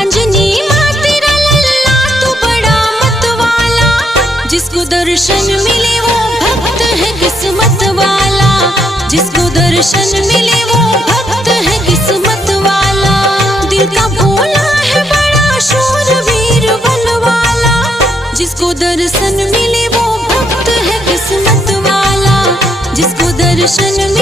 अंजनी माँ तेरा लल्ला तू बड़ा मतवाला, जिसको दर्शन मिले वो भक्त है किस्मत वाला, जिसको दर्शन मिले वो भक्त है किस्मत वाला। दिल का भोला है बड़ा शूरवीर बलवाला, जिसको दर्शन मिले वो भक्त है किस्मत वाला, जिसको दर्शन